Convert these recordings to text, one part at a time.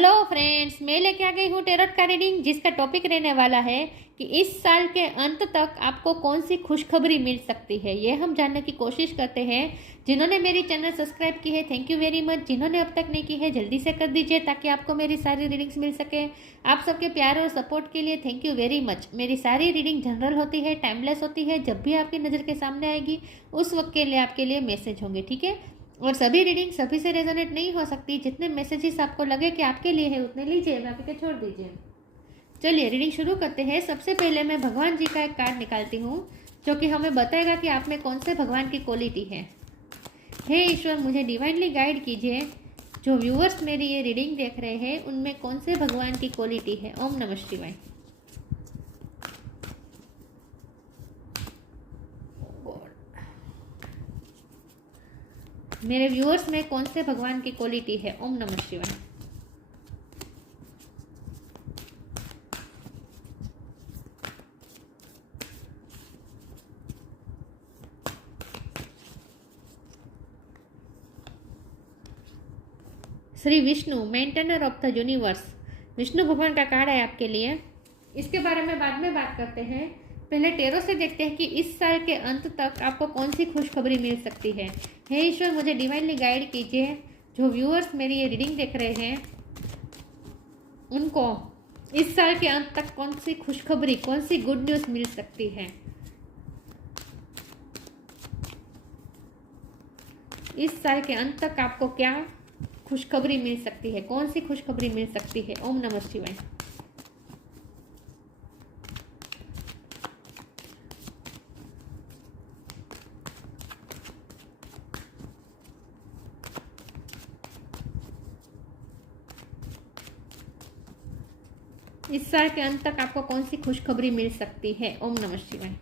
Hello friends, मैं लेके आ गई हूँ टेरोट का रीडिंग, जिसका टॉपिक रहने वाला है कि इस साल के अंत तक आपको कौन सी खुशखबरी मिल सकती है। ये हम जानने की कोशिश करते हैं। जिन्होंने मेरी चैनल सब्सक्राइब की है, थैंक यू वेरी मच। जिन्होंने अब तक नहीं की है, जल्दी से कर दीजिए ताकि आपको मेरी सारी रीडिंग्स मिल सके। आप सबके प्यार और सपोर्ट के लिए थैंक यू वेरी मच। मेरी सारी रीडिंग जनरल होती है, टाइमलेस होती है। जब भी आपकी नज़र के सामने आएगी उस वक्त के लिए आपके लिए मैसेज होंगे, ठीक है। और सभी रीडिंग सभी से रेजोनेट नहीं हो सकती। जितने मैसेजेस आपको लगे कि आपके लिए है उतने लीजिए, बाकी के छोड़ दीजिए। चलिए रीडिंग शुरू करते हैं। सबसे पहले मैं भगवान जी का एक कार्ड निकालती हूँ जो कि हमें बताएगा कि आप में कौन से भगवान की क्वालिटी है। हे ईश्वर, मुझे डिवाइनली गाइड कीजिए। जो व्यूअर्स मेरी ये रीडिंग देख रहे हैं उनमें कौन से भगवान की क्वालिटी है। ओम नमः शिवाय। मेरे व्यूअर्स में कौन से भगवान की क्वालिटी है। ओम नमः शिवाय। Shri Vishnu, maintainer of the universe. Vishnu भगवान का कार्ड है आपके लिए। इसके बारे में बाद में बात करते हैं। पहले टेरो से देखते हैं कि इस साल के अंत तक आपको कौन सी खुशखबरी मिल सकती है। हे ईश्वर, मुझे डिवाइनली गाइड कीजिए। जो व्यूअर्स मेरी ये रीडिंग देख रहे हैं उनको इस साल के अंत तक कौन सी खुशखबरी, कौन सी गुड न्यूज़ मिल सकती है। इस साल के अंत तक आपको क्या खुशखबरी मिल सकती है, कौन सी खुशखबरी मिल सकती है। ओम नमः शिवाय। इस साल के अंत तक आपको कौन सी खुशखबरी मिल सकती है। ओम नमः शिवाय।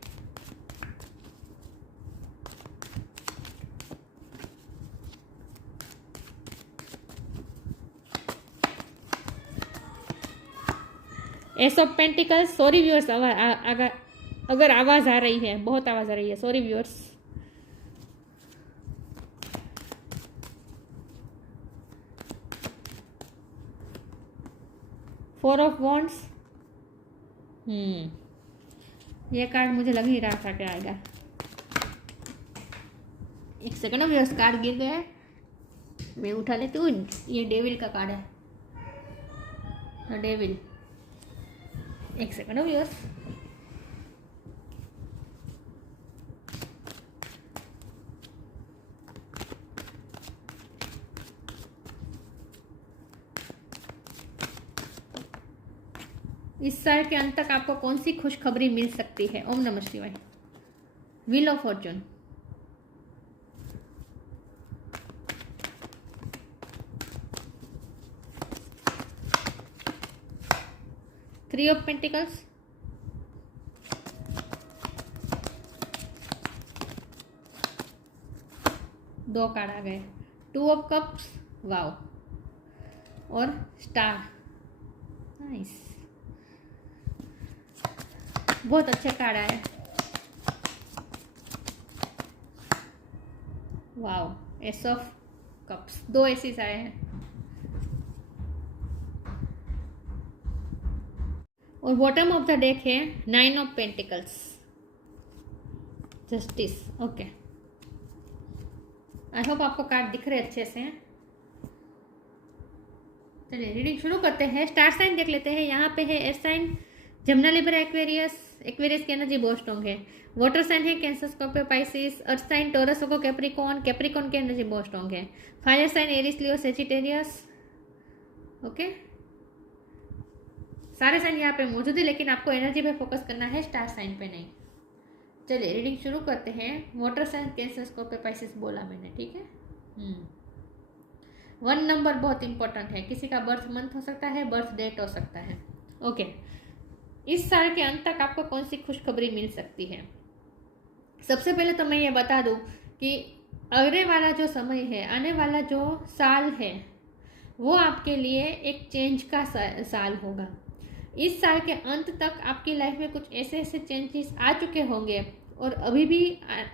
S of pentacles. Sorry viewers, अगर आवाज़ आ रही है, बहुत आवाज़ आ रही है, sorry viewers. Four of wands. ये कार्ड मुझे लग ही रहा था क्या आएगा। एक सेकंड व्यूअर्स, कार्ड गिर गया है, मैं उठा लेती हूँ। ये डेविल का कार्ड है, द डेविल। एक सेकंड व्यूअर्स। इस साल के अंत तक आपको कौन सी खुशखबरी मिल सकती है। ओम नमः शिवाय। Wheel of Fortune. Three of pentacles. दो कार्ड आ गए। टू ऑफ कप्स, वाओ, और स्टार। नाइस, बहुत अच्छे कार्ड आए। वाओ, एस ऑफ कप्स, दो एसिस आए हैं। और बॉटम ऑफ द डेक है nine of pentacles, justice. Okay, I hope आपको कार्ड दिख रहे अच्छे से। चलिए रीडिंग शुरू करते हैं। स्टार साइन देख लेते हैं। यहाँ पे है एयर साइन, जमुना, लिब्रा, एक्वेरियस। एक्वेरियस की एनर्जी बहुत स्ट्रॉन्ग है। वाटर साइन है Cancer, Scorpio, Pisces. Earth sign Taurus, Capricorn. Capricorn की एनर्जी बहुत स्ट्रॉन्ग है। Fire sign Aries, Leo, Sagittarius. Okay, सारे साइन यहाँ पे मौजूद है, लेकिन आपको एनर्जी पे फोकस करना है, स्टार साइन पे नहीं। चलिए रीडिंग शुरू करते हैं। Water sign Cancer, Scorpio, Pisces बोला मैंने, ठीक है। 1 नंबर बहुत इंपॉर्टेंट है। किसी का बर्थ मंथ हो सकता है, बर्थ डेट हो सकता है। ओके, इस साल के अंत तक आपको कौन सी खुशखबरी मिल सकती है। सबसे पहले तो मैं ये बता दूं कि आने वाला जो समय है, आने वाला जो साल है, वो आपके लिए एक चेंज का साल होगा। इस साल के अंत तक आपकी लाइफ में कुछ ऐसे ऐसे चेंजेस आ चुके होंगे और अभी भी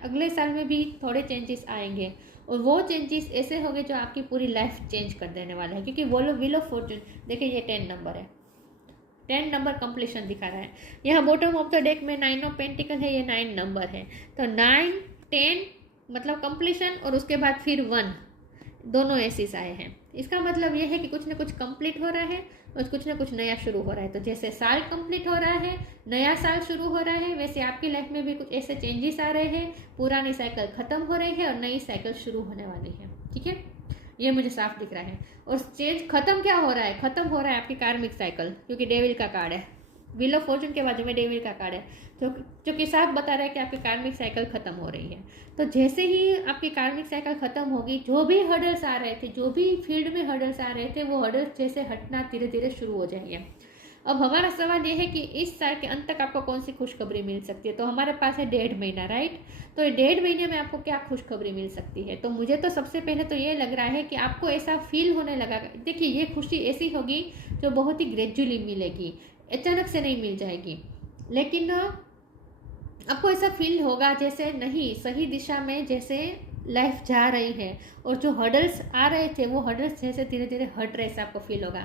अगले साल में भी थोड़े चेंजेस आएंगे। और वो चेंजेस ऐसे होंगे जो आपकी पूरी लाइफ चेंज कर देने वाले हैं, क्योंकि वो व्हील ऑफ फॉर्चून देखिए ये 10 नंबर है, 10 नंबर कंप्लीशन दिखा रहा है। यहाँ बॉटम ऑफ द डेक में 9 ऑफ पेंटिकल है, ये 9 नंबर है। तो 9 10 मतलब कंप्लीशन, और उसके बाद फिर 1 दोनों एसिस आए हैं। इसका मतलब ये है कि कुछ ना कुछ कंप्लीट हो रहा है और कुछ ना कुछ नया शुरू हो रहा है। तो जैसे साल कंप्लीट हो रहा है, नया साल शुरू हो रहा है, वैसे आपकी लाइफ में भी कुछ ऐसे चेंजेस आ रहे हैं। पुरानी साइकिल खत्म हो रही है और नई साइकिल शुरू होने वाली है। ठीक है, ये मुझे साफ दिख रहा है। और चेंज खत्म क्या हो रहा है, खत्म हो रहा है आपकी कार्मिक साइकिल, क्योंकि डेविल का कार्ड है, व्हील ऑफ फॉर्चून के बाजू में डेविल का कार्ड है, जो कि साफ बता रहा है कि आपकी कार्मिक साइकिल खत्म हो रही है। तो जैसे ही आपकी कार्मिक साइकिल खत्म होगी, जो भी हर्डल्स आ रहे थे, जो भी फील्ड में हर्डल्स आ रहे थे, वो हर्डल्स जैसे हटना धीरे धीरे शुरू हो जाएंगे। अब हमारा सवाल ये है कि इस साल के अंत तक आपको कौन सी खुशखबरी मिल सकती है। तो हमारे पास है 1.5 महीना, राइट। तो ये 1.5 महीने में आपको क्या खुशखबरी मिल सकती है। तो मुझे तो सबसे पहले तो ये लग रहा है कि आपको ऐसा फील होने लगा, देखिए ये खुशी ऐसी होगी जो बहुत ही ग्रेजुअली मिलेगी, अचानक से नहीं मिल जाएगी, लेकिन आपको ऐसा फील होगा जैसे नहीं सही दिशा में जैसे लाइफ जा रही है, और जो हर्डल्स आ रहे थे वो हर्डल्स जैसे धीरे धीरे हट रहे से आपको फील होगा।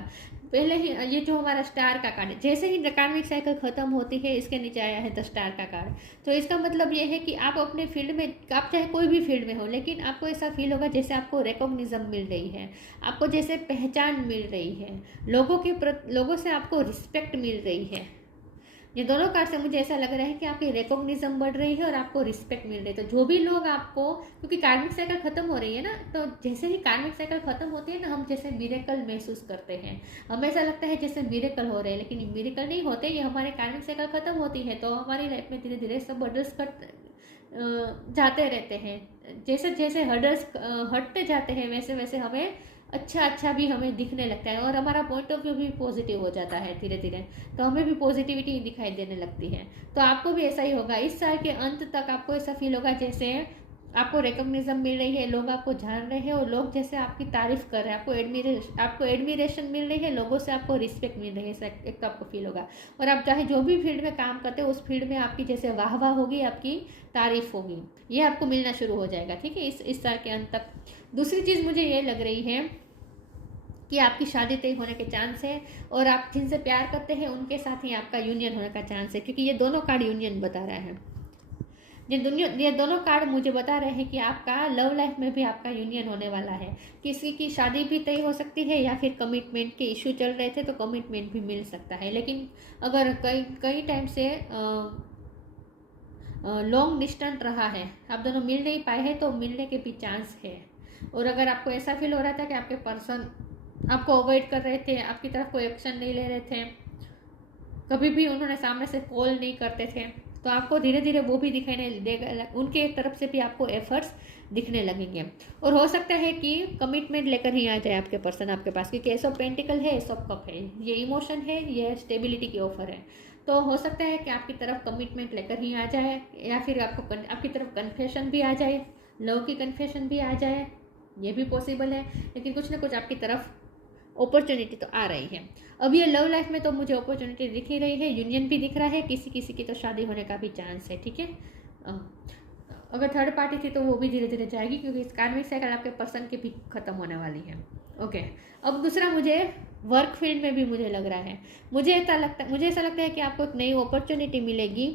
पहले ही ये जो हमारा स्टार का कार्ड है, जैसे ही कार्मिक साइकिल खत्म होती है, इसके नीचे आया है द स्टार का कार्ड। तो इसका मतलब ये है कि आप अपने फील्ड में, आप चाहे कोई भी फील्ड में हो, लेकिन आपको ऐसा फील होगा जैसे आपको रिकॉग्निज्म मिल रही है, आपको जैसे पहचान मिल रही है, लोगों से आपको रिस्पेक्ट मिल रही है। ये दोनों कार्ड से मुझे ऐसा लग रहा है कि आपकी रिकॉग्निज्म बढ़ रही है और आपको रिस्पेक्ट मिल रही है। तो जो भी लोग आपको, क्योंकि कार्मिक साइकिल खत्म हो रही है ना, तो जैसे ही कार्मिक साइकिल खत्म होती है ना, हम जैसे मिरेकल महसूस करते हैं, हमें ऐसा लगता है जैसे मिरेकल हो रहे हैं, लेकिन मिरेकल नहीं होते, ये हमारे कार्मिक साइकिल खत्म होती है तो हमारी लाइफ में धीरे धीरे सब हर्डल्स जाते रहते हैं। जैसे जैसे हर्डल्स हटते जाते हैं, वैसे वैसे हमें अच्छा भी हमें दिखने लगता है, और हमारा पॉइंट ऑफ व्यू भी पॉजिटिव हो जाता है धीरे धीरे। तो हमें भी पॉजिटिविटी दिखाई देने लगती है। तो आपको भी ऐसा ही होगा, इस साल के अंत तक आपको ऐसा फील होगा जैसे आपको रिकॉग्निज्म मिल रही है, लोग आपको जान रहे हैं, और लोग जैसे आपकी तारीफ कर रहे हैं, आपको एडमिरेशन मिल रही है, लोगों से आपको रिस्पेक्ट मिल रही है, एक तो आपको फील होगा। और आप चाहे जो भी फील्ड में काम करते हो, उस फील्ड में आपकी जैसे वाह होगी, आपकी तारीफ होगी, ये आपको मिलना शुरू हो जाएगा। ठीक है, इस साल के अंत तक। दूसरी चीज़ मुझे ये लग रही है कि आपकी शादी तय होने के चांस है, और आप जिनसे प्यार करते हैं उनके साथ ही आपका यूनियन होने का चांस है, क्योंकि ये दोनों कार्ड यूनियन बता रहा है। ये दोनों कार्ड मुझे बता रहे हैं कि आपका लव लाइफ में भी आपका यूनियन होने वाला है। किसी की शादी भी तय हो सकती है, या फिर कमिटमेंट के इश्यू चल रहे थे तो कमिटमेंट भी मिल सकता है। लेकिन अगर कई टाइम से लॉन्ग डिस्टेंस रहा है, आप दोनों मिल नहीं पाए हैं, तो मिलने के भी चांस है। और अगर आपको ऐसा फील हो रहा था कि आपके पर्सन आपको अवॉइड कर रहे थे, आपकी तरफ कोई एक्शन नहीं ले रहे थे, कभी भी उन्होंने सामने से कॉल नहीं करते थे, तो आपको धीरे धीरे वो भी दिखाने देगा, उनके तरफ से भी आपको एफर्ट्स दिखने लगेंगे। और हो सकता है कि कमिटमेंट लेकर ही आ जाए आपके पर्सन आपके पास, क्योंकि एस ऑफ पेंटिकल है, एस ऑफ कप है, ये इमोशन है, ये स्टेबिलिटी की ऑफर है। तो हो सकता है कि आपकी तरफ कमिटमेंट लेकर ही आ जाए, या फिर आपकी तरफ कन्फेशन भी आ जाए, लव की कन्फेशन भी आ जाए, ये भी पॉसिबल है। लेकिन कुछ ना कुछ आपकी तरफ अपॉर्चुनिटी तो आ रही है। अब ये लव लाइफ में तो मुझे अपॉर्चुनिटी दिख ही रही है, यूनियन भी दिख रहा है, किसी किसी की तो शादी होने का भी चांस है। ठीक है, अगर थर्ड पार्टी थी तो वो भी धीरे धीरे जाएगी, क्योंकि इस कार्मिक साइकिल आपके पर्सन की भी खत्म होने वाली है। ओके, अब दूसरा मुझे वर्क फील्ड में भी मुझे लग रहा है, मुझे ऐसा लगता है कि आपको एक नई अपॉर्चुनिटी मिलेगी,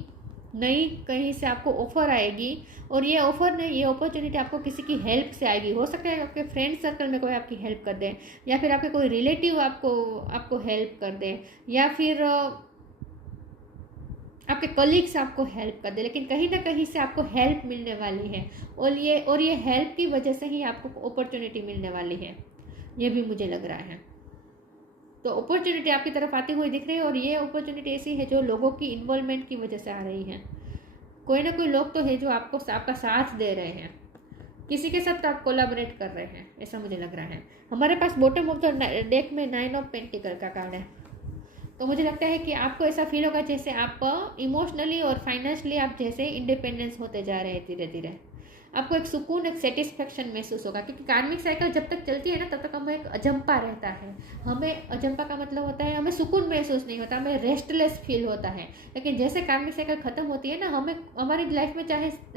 नई कहीं से आपको ऑफर आएगी, और ये ऑफर नहीं, ये अपॉर्चुनिटी आपको किसी की हेल्प से आएगी। हो सकता है आपके फ्रेंड सर्कल में कोई आपकी हेल्प कर दे, या फिर आपके कोई रिलेटिव आपको हेल्प कर दे, या फिर आपके कलीग्स आपको हेल्प कर दे, लेकिन कहीं ना कहीं से आपको हेल्प मिलने वाली है, और ये हेल्प की वजह से ही आपको अपॉर्चुनिटी मिलने वाली है, ये भी मुझे लग रहा है। तो अपॉर्चुनिटी आपकी तरफ आती हुई दिख रही है, और ये अपॉर्चुनिटी ऐसी है जो लोगों की इन्वॉल्वमेंट की वजह से आ रही है। कोई ना कोई लोग तो है जो आपका साथ दे रहे हैं, किसी के साथ आप कोलैबोरेट कर रहे हैं, ऐसा मुझे लग रहा है। हमारे पास बॉटम ऑफ द डेक में 9 ऑफ पेंटिकल का कार्ड है। तो मुझे लगता है कि आपको ऐसा फील होगा जैसे आप इमोशनली और फाइनेंशियली आप जैसे इंडिपेंडेंस होते जा रहे हैं धीरे धीरे। आपको एक सुकून, एक सेटिस्फेक्शन महसूस होगा, क्योंकि कार्मिक साइकिल जब तक चलती है ना तब तक हमें एक अजंपा रहता है। हमें अजंपा का मतलब होता है हमें सुकून महसूस नहीं होता, हमें रेस्टलेस फील होता है। लेकिन जैसे कार्मिक साइकिल खत्म होती है ना, हमें हमारी लाइफ में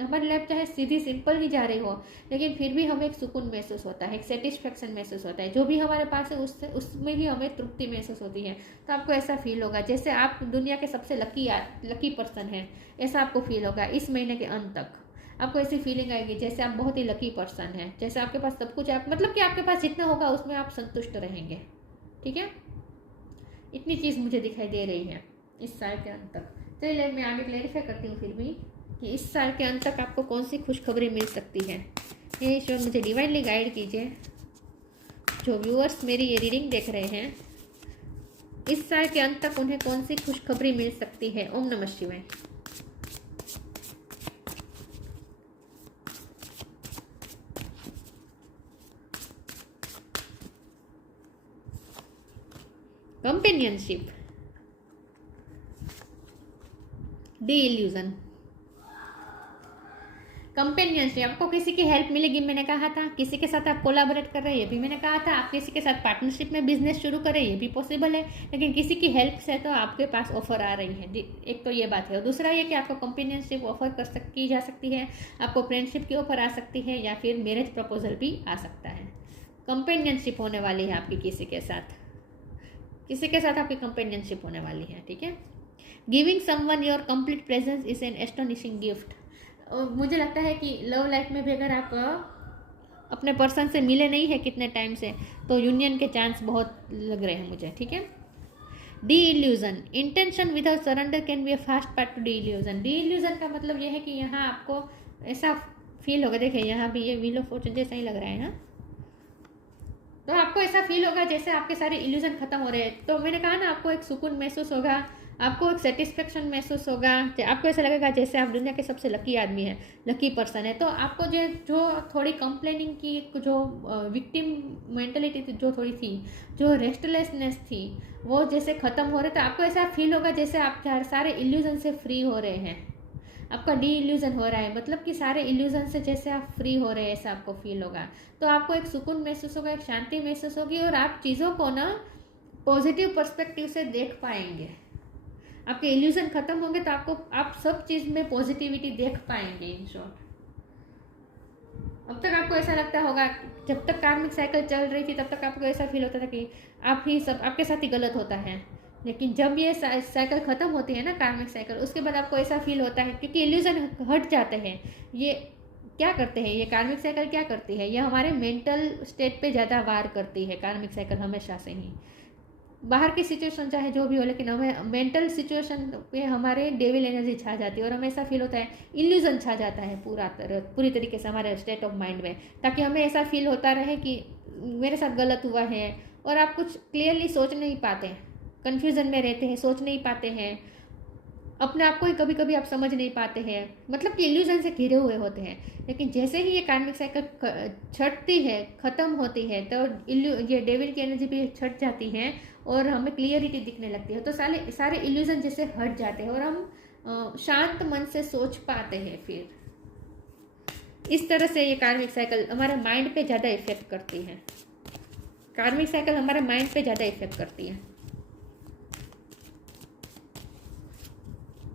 हमारी लाइफ चाहे सीधी सिंपल ही जा रही हो, लेकिन फिर भी हमें एक सुकून महसूस होता है, एक सेटिस्फेक्शन महसूस होता है। जो भी हमारे पास है उसमें भी हमें तृप्ति महसूस होती है। तो आपको ऐसा फील होगा जैसे आप दुनिया के सबसे लकी पर्सन हैं, ऐसा आपको फील होगा। इस महीने के अंत तक आपको ऐसी फीलिंग आएगी जैसे आप बहुत ही लकी पर्सन हैं, जैसे आपके पास सब कुछ है, मतलब कि आपके पास जितना होगा उसमें आप संतुष्ट रहेंगे। ठीक है, इतनी चीज़ मुझे दिखाई दे रही है इस साल के अंत तक। चलिए मैं आगे क्लेरिफाई करती हूँ फिर भी कि इस साल के अंत तक आपको कौन सी खुशखबरी मिल सकती है। ये ईश्वर मुझे डिवाइनली गाइड कीजिए। जो व्यूअर्स मेरी ये रीडिंग देख रहे हैं, इस साल के अंत तक उन्हें कौन सी खुशखबरी मिल सकती है। ओम नमः शिवाय। Companionship, D illusion. कंपेनियनशिप, आपको किसी की हेल्प मिलेगी, मैंने कहा था। किसी के साथ आप कोलाबोरेट कर रहे हैं, ये भी मैंने कहा था। आप किसी के साथ पार्टनरशिप में बिजनेस शुरू करें, ये भी पॉसिबल है। लेकिन किसी की हेल्प से तो आपके पास ऑफर आ रही है, एक तो ये बात है। और दूसरा ये कि आपको कंपेनियनशिप ऑफर की जा सकती है, आपको फ्रेंडशिप की ऑफर आ सकती है, या फिर मैरिज प्रपोजल भी आ सकता है। कंपेनियनशिप होने वाली है आपकी किसी के साथ, आपकी कंपेनियनशिप होने वाली है। ठीक है, giving someone your complete presence is an astonishing gift. मुझे लगता है कि लव लाइफ में भी अगर आप अपने पर्सन से मिले नहीं है कितने टाइम से, तो यूनियन के चांस बहुत लग रहे हैं मुझे। ठीक है, D illusion, intention without surrender can be a fast part two D illusion. D illusion का मतलब यह है कि यहाँ आपको ऐसा फील होगा, देखिए यहाँ भी ये व्हील ऑफ फॉर्चून जैसा ही लग रहा है ना, तो आपको ऐसा फील होगा जैसे आपके सारे इल्यूजन खत्म हो रहे हैं। तो मैंने कहा ना, आपको एक सुकून महसूस होगा, आपको एक सेटिस्फेक्शन महसूस होगा, आपको ऐसा लगेगा जैसे आप दुनिया के सबसे लकी आदमी है, लकी पर्सन है। तो आपको जो थोड़ी कंप्लेनिंग की, जो विक्टिम मेंटलिटी थी, जो थोड़ी थी, जो रेस्टलेसनेस थी, वो जैसे ख़त्म हो रहे, तो आपको ऐसा फील होगा जैसे आप सारे इल्यूजन से फ्री हो रहे हैं। आपका डी इल्यूजन हो रहा है, मतलब कि सारे इल्यूजन से जैसे आप फ्री हो रहे हैं, ऐसा आपको फील होगा। तो आपको एक सुकून महसूस होगा, एक शांति महसूस होगी, और आप चीज़ों को ना पॉजिटिव पर्सपेक्टिव से देख पाएंगे। आपके इल्यूजन खत्म होंगे तो आप सब चीज़ में पॉजिटिविटी देख पाएंगे। इन शॉर्ट, अब तक आपको ऐसा लगता होगा, जब तक कार्मिक साइकिल चल रही थी तब तक आपको ऐसा फील होता था कि आपके साथ ही गलत होता है। लेकिन जब ये साइकिल ख़त्म होती है ना, कार्मिक साइकिल, उसके बाद आपको ऐसा फील होता है, क्योंकि इल्यूजन हट जाते हैं। ये क्या करते हैं, ये कार्मिक साइकिल क्या करती है, ये हमारे मेंटल स्टेट पे ज़्यादा वार करती है। कार्मिक साइकिल हमेशा से ही, बाहर की सिचुएशन चाहे जो भी हो, लेकिन हमें मेंटल सिचुएशन पे हमारे डेविल एनर्जी छा जाती है, और हमें ऐसा फील होता है, इल्यूजन छा जाता है पूरी तरीके से हमारे स्टेट ऑफ माइंड में, ताकि हमें ऐसा फील होता रहे कि मेरे साथ गलत हुआ है। और आप कुछ क्लियरली सोच नहीं पाते, कन्फ्यूज़न में रहते हैं, सोच नहीं पाते हैं, अपने आप को ही कभी कभी आप समझ नहीं पाते हैं, मतलब कि इल्यूजन से घिरे हुए होते हैं। लेकिन जैसे ही ये कार्मिक साइकिल छटती है, ख़त्म होती है, तो ये डेविल की एनर्जी भी छट जाती है, और हमें क्लियरिटी दिखने लगती है। तो सारे इल्यूजन जैसे हट जाते हैं, और हम शांत मन से सोच पाते हैं। फिर इस तरह से ये कार्मिक साइकिल हमारे माइंड पे ज़्यादा इफेक्ट करती है। कार्मिक साइकिल हमारे माइंड पे ज़्यादा इफेक्ट करती है।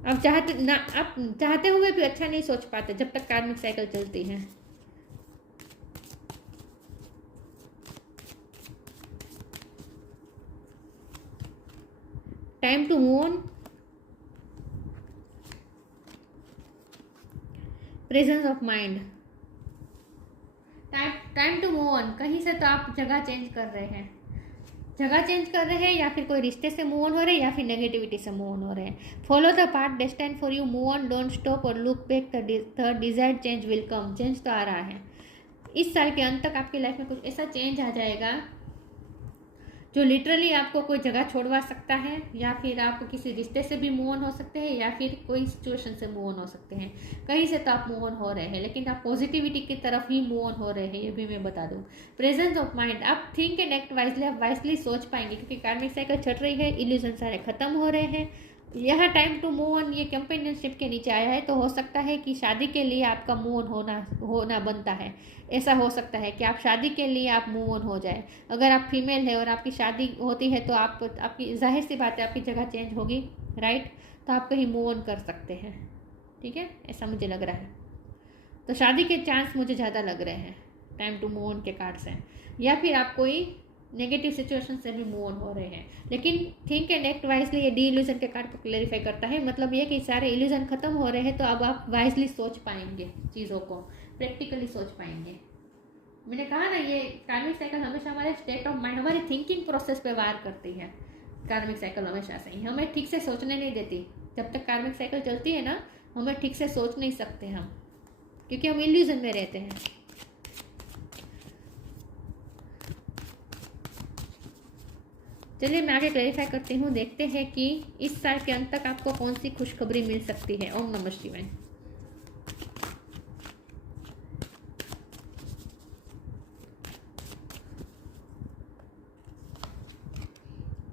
आप चाहते हुए भी अच्छा नहीं सोच पाते जब तक कार्मिक साइकिल चलती है। Time to move on, presence of mind, time to move on. कहीं से तो आप जगह चेंज कर रहे हैं, या फिर कोई रिश्ते से मूव ऑन हो रहे हैं, या फिर नेगेटिविटी से मूव ऑन हो रहे हैं। Follow the path destined for you, move on, don't stop और look back, the desired change will come. Change तो आ रहा है। इस साल के अंत तक आपकी लाइफ में कुछ ऐसा चेंज आ जाएगा जो लिटरली आपको कोई जगह छोड़वा सकता है, या फिर आप किसी रिश्ते से भी मूव ऑन हो सकते हैं, या फिर कोई सिचुएशन से मूव ऑन हो सकते हैं। कहीं से तो आप मूव ऑन हो रहे हैं, लेकिन आप पॉजिटिविटी की तरफ ही मूव ऑन हो रहे हैं, ये भी मैं बता दूं। प्रेजेंस ऑफ माइंड, आप थिंक एंड एक्ट वाइजली, आप वाइजली सोच पाएंगे, क्योंकि कार्मिक साइकिल छट रही है, इल्यूजन सारे खत्म हो रहे हैं, यह टाइम टू मूव ऑन ये कंपेनियनशिप के नीचे आया है, तो हो सकता है कि शादी के लिए आपका मूव ऑन होना बनता है। ऐसा हो सकता है कि आप शादी के लिए आप मूव ऑन हो जाए। अगर आप फीमेल है और आपकी शादी होती है तो आपकी जाहिर सी बात है आपकी जगह चेंज होगी, राइट। तो आप कहीं मूव ऑन कर सकते हैं, ठीक है, ऐसा मुझे लग रहा है। तो शादी के चांस मुझे ज़्यादा लग रहे हैं टाइम टू मूव ऑन के कार्ड से, या फिर आप कोई नेगेटिव सिचुएशन से भी मूव ऑन हो रहे हैं। लेकिन थिंक एंड एक्ट वाइजली ये डी इल्यूजन के कार्ड को क्लेरिफाई करता है। मतलब ये कि सारे इल्यूजन खत्म हो रहे हैं, तो अब आप वाइजली सोच पाएंगे, चीज़ों को प्रैक्टिकली सोच पाएंगे। मैंने कहा ना, ये कार्मिक साइकिल हमेशा हमारे स्टेट ऑफ माइंड, हमारी थिंकिंग प्रोसेस पे वार करती है। कार्मिक साइकिल हमेशा से ही हमें ठीक से सोचने नहीं देती। जब तक कार्मिक साइकिल चलती है ना, हमें ठीक से सोच नहीं सकते हम, क्योंकि हम इल्यूजन में रहते हैं। चलिए मैं आगे क्लैरिफाई करती हूँ। देखते हैं कि इस साल के अंत तक आपको कौन सी खुशखबरी मिल सकती है। ओम नमः शिवाय।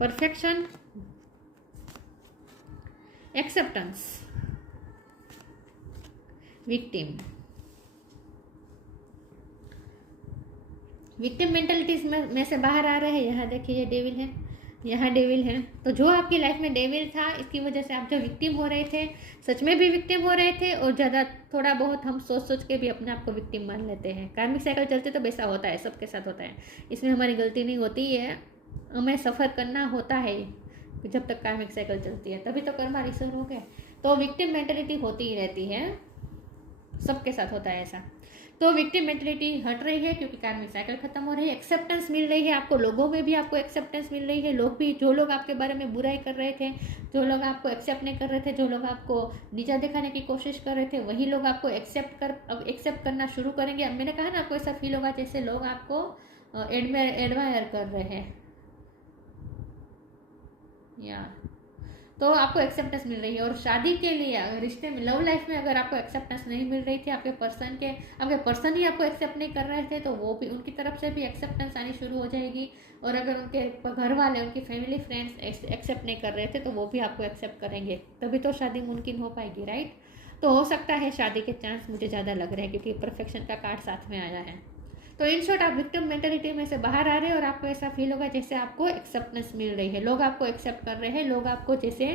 Perfection, acceptance, victim. विक्टिम मेंटलिटीज में से बाहर आ रहे हैं। यहाँ देखिए ये डेविल है, यहाँ डेविल है। तो जो आपकी लाइफ में डेविल था, इसकी वजह से आप जो विक्टिम हो रहे थे, सच में भी विक्टिम हो रहे थे, और ज़्यादा थोड़ा बहुत हम सोच सोच के भी अपने आप को विक्टिम मान लेते हैं। कार्मिक साइकिल चलते तो वैसा होता है, सबके साथ होता है, इसमें हमारी गलती नहीं होती है। हमें सफ़र करना होता है जब तक कार्मिक साइकिल चलती है, तभी तो कर्मा रिसर्व हो गए। तो विक्टिम मेंटलिटी होती ही रहती है, सबके साथ होता है ऐसा। तो विक्टिम मेंटलिटी हट रही है क्योंकि कार्मिक साइकिल खत्म हो रही है। एक्सेप्टेंस मिल रही है आपको, लोगों में भी आपको एक्सेप्टेंस मिल रही है। लोग भी, जो लोग आपके बारे में बुराई कर रहे थे, जो लोग आपको एक्सेप्ट नहीं कर रहे थे, जो लोग आपको नीचा दिखाने की कोशिश कर रहे थे, वही लोग आपको एक्सेप्ट करना शुरू करेंगे। अब मैंने कहा ना, आपको ऐसा फील होगा जैसे लोग आपको एडमायर कर रहे हैं, या तो आपको एक्सेप्टेंस मिल रही है। और शादी के लिए, रिश्ते में, लव लाइफ में अगर आपको एक्सेप्टेंस नहीं मिल रही थी, आपके पर्सन ही आपको एक्सेप्ट नहीं कर रहे थे, तो वो भी, उनकी तरफ से भी एक्सेप्टेंस आनी शुरू हो जाएगी। और अगर उनके घर वाले, उनकी फैमिली फ्रेंड्स एक्सेप्ट नहीं कर रहे थे, तो वो भी आपको एक्सेप्ट करेंगे, तभी तो शादी मुमकिन हो पाएगी, राइट। तो हो सकता है शादी के चांस मुझे ज़्यादा लग रहे हैं, क्योंकि परफेक्शन का कार्ड साथ में आया है। तो इन शॉर्ट, आप विक्टिम मेंटेलिटी में से बाहर आ रहे हैं और आपको ऐसा फील होगा जैसे आपको एक्सेप्टेंस मिल रही है। लोग आपको एक्सेप्ट कर रहे हैं, लोग आपको जैसे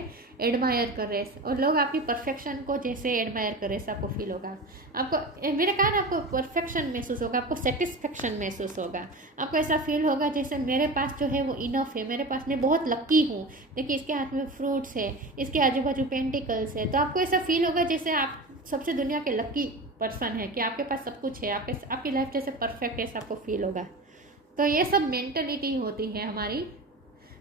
एडमायर कर रहे हैं, और लोग आपकी परफेक्शन को जैसे एडमायर कर रहे हैं, ऐसा आपको फील होगा। आपको, मैंने कहा ना, आपको परफेक्शन महसूस होगा, आपको सेटिस्फेक्शन महसूस होगा। आपको ऐसा फील होगा जैसे मेरे पास जो है वो इनफ है, मेरे पास, मैं बहुत लक्की हूँ। देखिए इसके हाथ में फ्रूट्स है, इसके आजू बाजू पेंटिकल्स है। तो आपको ऐसा फील होगा जैसे आप सबसे दुनिया के लक्की पर्सन है, कि आपके पास सब कुछ है, आपकी लाइफ जैसे परफेक्ट है, ऐसा आपको फील होगा। तो ये सब मेंटलिटी होती है हमारी।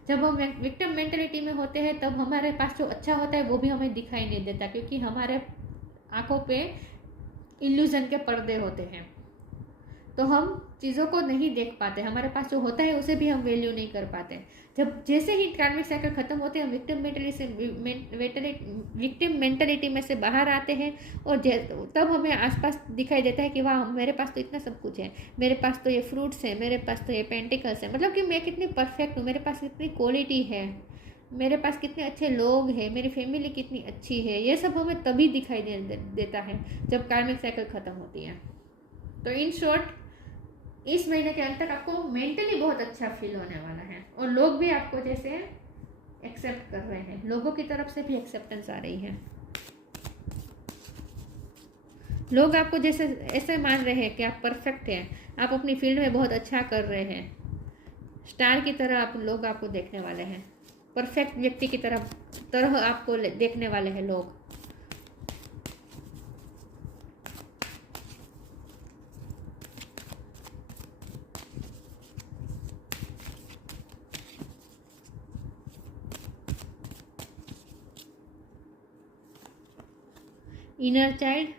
जब हम विक्टिम मेंटलिटी में होते हैं, तब हमारे पास जो अच्छा होता है वो भी हमें दिखाई नहीं देता, क्योंकि हमारे आंखों पे इल्यूजन के पर्दे होते हैं, तो हम चीज़ों को नहीं देख पाते। हमारे पास जो होता है उसे भी हम वैल्यू नहीं कर पाते। जब जैसे ही कार्मिक साइकिल खत्म होते हैं, हम विक्टिम मेंटलिटी में से बाहर आते हैं, और तब हमें आसपास दिखाई देता है कि वाह, मेरे पास तो इतना सब कुछ है, मेरे पास तो ये फ्रूट्स है, मेरे पास तो ये पेंटिकल्स है। मतलब कि मैं कितनी परफेक्ट हूँ, मेरे पास कितनी क्वालिटी है, मेरे पास कितने अच्छे लोग हैं, मेरी फैमिली कितनी अच्छी है। ये सब हमें तभी दिखाई देता है जब कार्मिक साइकिल खत्म होती है। तो इन शॉर्ट, इस महीने के अंत तक आपको मेंटली बहुत अच्छा फील होने वाला है, और लोग भी आपको जैसे एक्सेप्ट कर रहे हैं, लोगों की तरफ से भी एक्सेप्टेंस आ रही है। लोग आपको जैसे ऐसे मान रहे हैं कि आप परफेक्ट हैं, आप अपनी फील्ड में बहुत अच्छा कर रहे हैं, स्टार की तरह लोग आपको देखने वाले हैं, परफेक्ट व्यक्ति की तरह आपको देखने वाले हैं लोग। इनर चाइल्ड,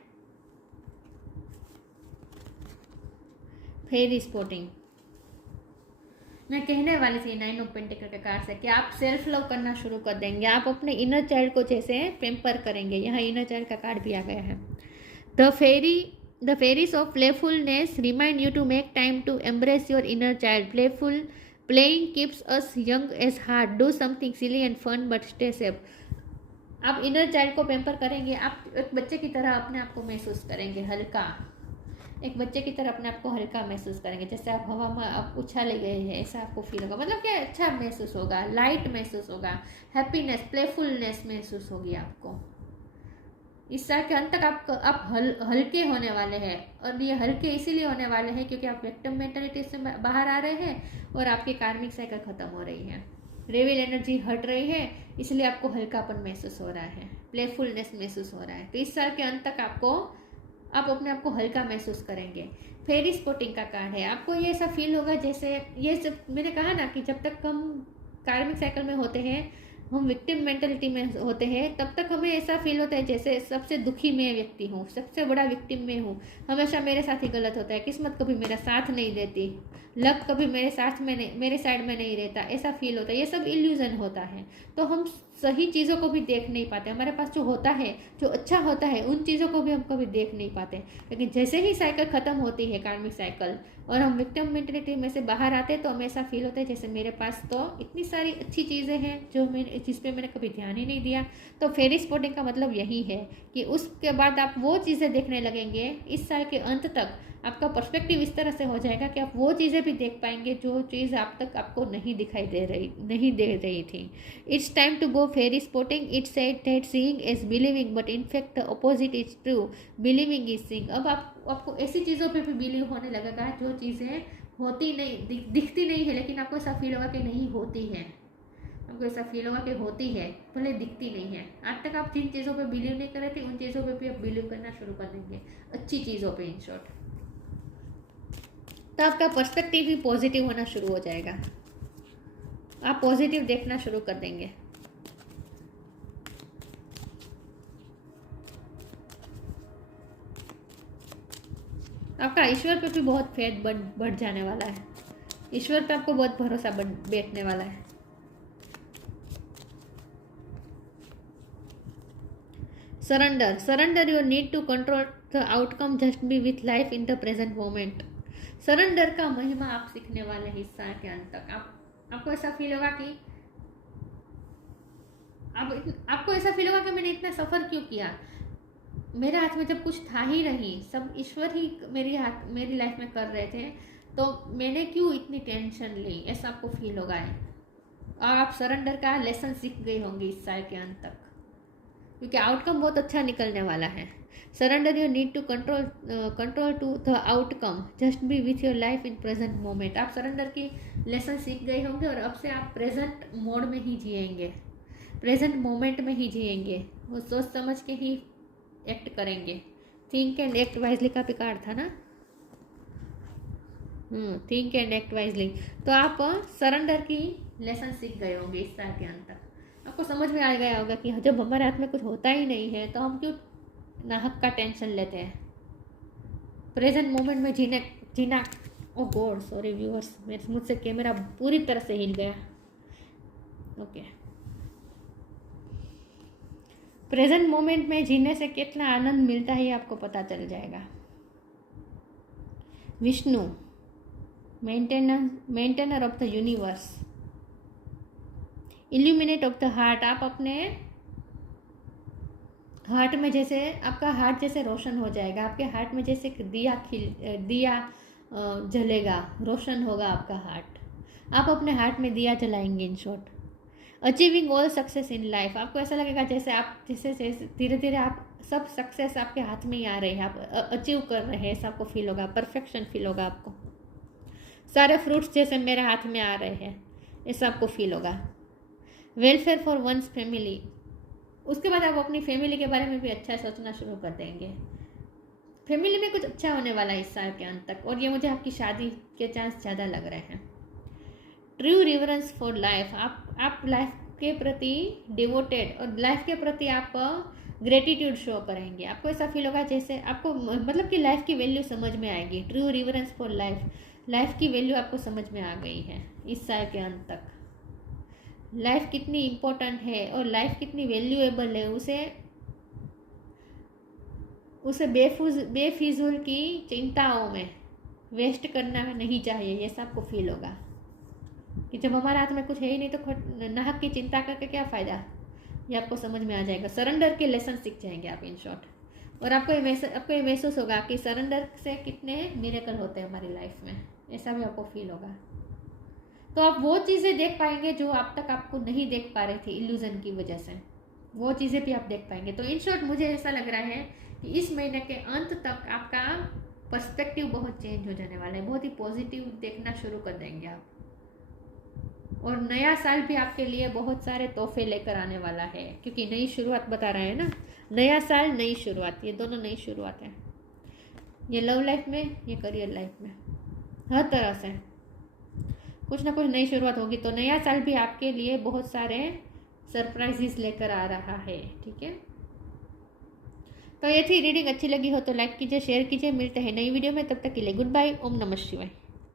फेरी स्पॉटिंग। मैं कहने वाली थी 9 ऑफ पेंटिकल के कार्ड से कि आप सेल्फ लव करना शुरू कर देंगे, आप अपने इनर चाइल्ड को जैसे पेम्पर करेंगे। यहाँ इनर चाइल्ड का कार्ड भी आ गया है। The fairies of playfulness remind you to make time to embrace your inner child. Playing keeps us young at heart. Do something silly and fun but stay safe. आप inner child को pamper करेंगे, आप एक बच्चे की तरह अपने आप को महसूस करेंगे हल्का, एक बच्चे की तरह अपने आप को हल्का महसूस करेंगे, जैसे आप हवा में आप उछाले गए हैं ऐसा आपको फील होगा। मतलब क्या अच्छा महसूस होगा, लाइट महसूस होगा, हैप्पीनेस, प्लेफुलनेस महसूस होगी आपको। इस साल के अंत तक आप हल्के होने वाले हैं, और ये हल्के इसीलिए होने वाले हैं क्योंकि आप विक्टिम मेंटालिटी से बाहर आ रहे हैं और आपकी कार्मिक साइकिल खत्म हो रही है, रेविल एनर्जी हट रही है, इसलिए आपको हल्कापन महसूस हो रहा है, प्लेफुलनेस महसूस हो रहा है। तो इस साल के अंत तक आप अपने आप को हल्का महसूस करेंगे। फेरी स्पॉटिंग का कार्ड है, आपको ये ऐसा फील होगा जैसे, ये जब मैंने कहा ना कि जब तक हम कार्मिक साइकिल में होते हैं, हम विक्टिम मेंटलिटी में होते हैं, तब तक हमें ऐसा फील होता है जैसे सबसे दुखी मैं व्यक्ति हूँ, सबसे बड़ा विक्टिम मैं हूँ, हमेशा मेरे साथ ही गलत होता है, किस्मत कभी मेरा साथ नहीं देती, लक कभी मेरे साथ में नहीं, मेरे साइड में नहीं रहता, ऐसा फील होता है। ये सब इल्यूजन होता है, तो हम सही चीज़ों को भी देख नहीं पाते। हमारे पास जो होता है, जो अच्छा होता है, उन चीज़ों को भी हम कभी देख नहीं पाते। लेकिन जैसे ही साइकिल ख़त्म होती है, कार्मिक साइकिल, और हम विक्टिम मेंटलिटी में से बाहर आते हैं, तो हमें ऐसा फील होता है जैसे मेरे पास तो इतनी सारी अच्छी चीज़ें हैं जिस पे मैंने कभी ध्यान ही नहीं दिया। तो फेरी स्पॉटिंग का मतलब यही है कि उसके बाद आप वो चीज़ें देखने लगेंगे। इस साल के अंत तक आपका पर्सपेक्टिव इस तरह से हो जाएगा कि आप वो चीज़ें भी देख पाएंगे जो चीज़ आप तक आपको नहीं नहीं दे रही थी। It's time to go fairy spotting, it's said that seeing is believing, but in fact the opposite is true, believing is seeing. अब आपको ऐसी चीज़ों पे भी बिलीव होने लगेगा जो चीज़ें होती नहीं, दिखती नहीं है, लेकिन आपको ऐसा फील होगा कि नहीं होती है, आपको ऐसा फील होगा कि होती है, भले दिखती नहीं है। आज तक आप जिन चीज़ों पे बिलीव नहीं कर रहे थे, उन चीज़ों पे भी आप बिलीव करना शुरू कर देंगे, अच्छी चीज़ों पे, इन शॉर्ट। तो आपका पर्सपेक्टिव ही पॉजिटिव होना शुरू हो जाएगा, आप पॉजिटिव देखना शुरू कर देंगे। आपका ईश्वर पे भी बहुत फेथ बढ़ जाने वाला है, ईश्वर पे आपको बहुत भरोसा बैठने वाला है। Surrender your need to control the outcome, just be with life in the present moment. Surrender का महिमा आप सीखने वाले हैं इस साल के अंत तक। आपको ऐसा फील होगा कि आपको ऐसा फील होगा कि मैंने इतना सफ़र क्यों किया, मेरे हाथ में जब कुछ था ही नहीं, सब ईश्वर ही मेरी लाइफ में कर रहे थे, तो मैंने क्यों इतनी टेंशन ली, ऐसा आपको फील होगा। और आप सरेंडर का लेसन सीख गए होंगे इस साल के अंत तक, क्योंकि आउटकम बहुत अच्छा निकलने वाला है। Surrender your need to control to the outcome, just be with your life in present moment. आप सरेंडर की लेसन सीख गए होंगे और अब से आप प्रेजेंट मोड में ही जिएंगे, प्रेजेंट मोमेंट में ही जिएंगे, वो सोच समझ के ही एक्ट करेंगे। थिंक एंड एक्ट वाइजली का भी कार्ड था ना, थिंक एंड एक्ट वाइजली। तो आप सरेंडर की लेसन सीख गए होंगे इस साल के अंत तक। आपको समझ में आ गया होगा कि जब हमारे हाथ में कुछ होता ही नहीं है तो हम क्यों नाहक का टेंशन लेते हैं, प्रेजेंट मोमेंट में जीना। ओ गॉड, सॉरी व्यूअर्स, मुझसे कैमरा पूरी तरह से हिल गया। ओके, प्रेजेंट मोमेंट में जीने से कितना आनंद मिलता है ये आपको पता चल जाएगा। Vishnu, maintainer of the universe, illuminate of the heart. आप अपने हार्ट में जैसे आपका हार्ट जैसे रोशन हो जाएगा, आपके हार्ट में जैसे दिया जलेगा, रोशन होगा आपका हार्ट। आप अपने हार्ट में दिया जलाएंगे, in short. Achieving all success in life, आपको ऐसा लगेगा जैसे धीरे धीरे आप सब सक्सेस आपके हाथ में ही आ रही है, आप अचीव कर रहे हैं, ऐसा आपको फील होगा, परफेक्शन फील होगा आपको। सारे फ्रूट्स जैसे मेरे हाथ में आ रहे हैं, ऐसा आपको फील होगा। वेलफेयर फॉर वंस फैमिली, उसके बाद आप अपनी फैमिली के बारे में भी अच्छा सोचना शुरू कर देंगे। फैमिली में कुछ अच्छा होने वाला है इस साल के अंत तक, और ये मुझे आपकी शादी के चांस ज़्यादा लग रहे हैं। ट्रू रिवरेंस फॉर लाइफ, आप लाइफ के प्रति डिवोटेड और लाइफ के प्रति आप ग्रेटिट्यूड शो करेंगे। आपको ऐसा फील होगा जैसे आपको मतलब कि लाइफ की वैल्यू समझ में आएगी। True reverence for life, life की वैल्यू आपको समझ में आ गई है इस साल के अंत तक। लाइफ कितनी इम्पोर्टेंट है और लाइफ कितनी वैल्यूएबल है, उसे बेफिजूल की चिंताओं में वेस्ट करना नहीं चाहिए, ये सब आपको फील होगा कि जब हमारे हाथ में कुछ है ही नहीं तो नाहक की चिंता करके क्या फ़ायदा। ये आपको समझ में आ जाएगा। सरेंडर के लेसन सीख जाएंगे आप इन शॉर्ट। और आपको ये महसूस होगा कि सरेंडर से कितने मिरेकल होते हैं हमारी लाइफ में, ऐसा भी आपको फील होगा। तो आप वो चीज़ें देख पाएंगे जो अब तक आपको नहीं देख पा रहे थे इल्यूजन की वजह से, वो चीज़ें भी आप देख पाएंगे। तो इन शॉर्ट मुझे ऐसा लग रहा है कि इस महीने के अंत तक आपका पर्सपेक्टिव बहुत चेंज हो जाने वाला है, बहुत ही पॉजिटिव देखना शुरू कर देंगे आप। और नया साल भी आपके लिए बहुत सारे तोहफे लेकर आने वाला है, क्योंकि नई शुरुआत बता रहा है ना, नया साल नई शुरुआत, ये दोनों नई शुरुआत है। ये लव लाइफ में, ये करियर लाइफ में, हर तरह से कुछ ना कुछ नई शुरुआत होगी। तो नया साल भी आपके लिए बहुत सारे सरप्राइजेस लेकर आ रहा है, ठीक है। तो ये थी रीडिंग, अच्छी लगी हो तो लाइक कीजिए, शेयर कीजिए। मिलते हैं नई वीडियो में, तब तक के लिए गुड बाय। ओम नमः शिवाय।